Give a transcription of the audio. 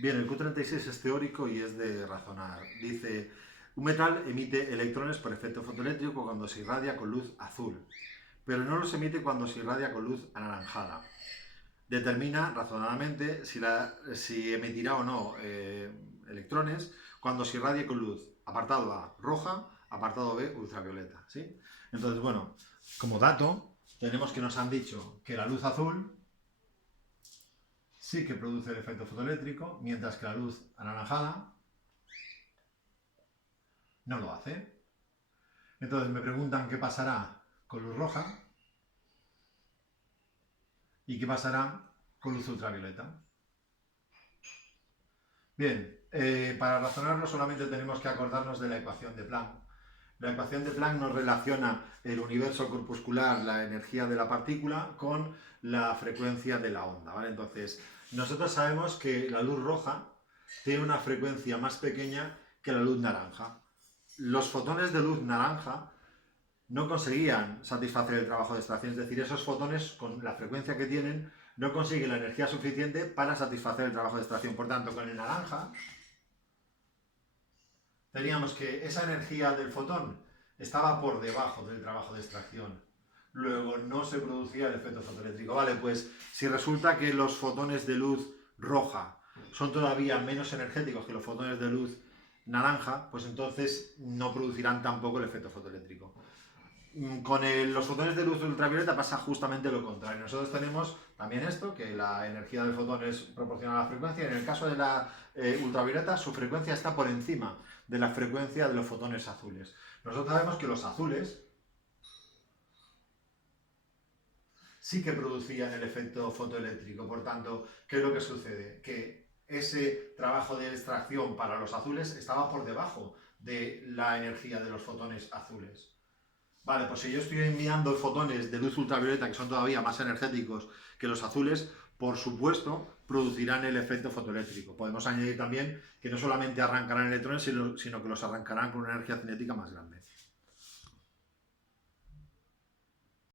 Bien, el Q36 es teórico y es de razonar. Dice, un metal emite electrones por efecto fotoeléctrico cuando se irradia con luz azul, pero no los emite cuando se irradia con luz anaranjada. Determina razonadamente si emitirá o no electrones cuando se irradie con luz, apartado A, roja, apartado B, ultravioleta. ¿Sí? Entonces, bueno, como dato, tenemos que nos han dicho que la luz azul sí que produce el efecto fotoeléctrico, mientras que la luz anaranjada no lo hace. Entonces me preguntan qué pasará con luz roja y qué pasará con luz ultravioleta. Bien, para razonarlo solamente tenemos que acordarnos de la ecuación de Planck. La ecuación de Planck nos relaciona el universo corpuscular, la energía de la partícula, con la frecuencia de la onda, ¿vale? Entonces, nosotros sabemos que la luz roja tiene una frecuencia más pequeña que la luz naranja. Los fotones de luz naranja no conseguían satisfacer el trabajo de extracción, es decir, esos fotones con la frecuencia que tienen no consiguen la energía suficiente para satisfacer el trabajo de extracción. Por tanto, con el naranja teníamos que esa energía del fotón estaba por debajo del trabajo de extracción. Luego no se producía el efecto fotoeléctrico. Vale, pues si resulta que los fotones de luz roja son todavía menos energéticos que los fotones de luz naranja, pues entonces no producirán tampoco el efecto fotoeléctrico. Con los fotones de luz ultravioleta pasa justamente lo contrario. Nosotros tenemos también esto, que la energía del fotón es proporcional a la frecuencia. En el caso de la ultravioleta, su frecuencia está por encima de la frecuencia de los fotones azules. Nosotros sabemos que los azules sí que producían el efecto fotoeléctrico. Por tanto, ¿qué es lo que sucede? Que ese trabajo de extracción para los azules estaba por debajo de la energía de los fotones azules. Vale, pues si yo estoy enviando fotones de luz ultravioleta que son todavía más energéticos que los azules, por supuesto, producirán el efecto fotoeléctrico. Podemos añadir también que no solamente arrancarán electrones, sino que los arrancarán con una energía cinética más grande.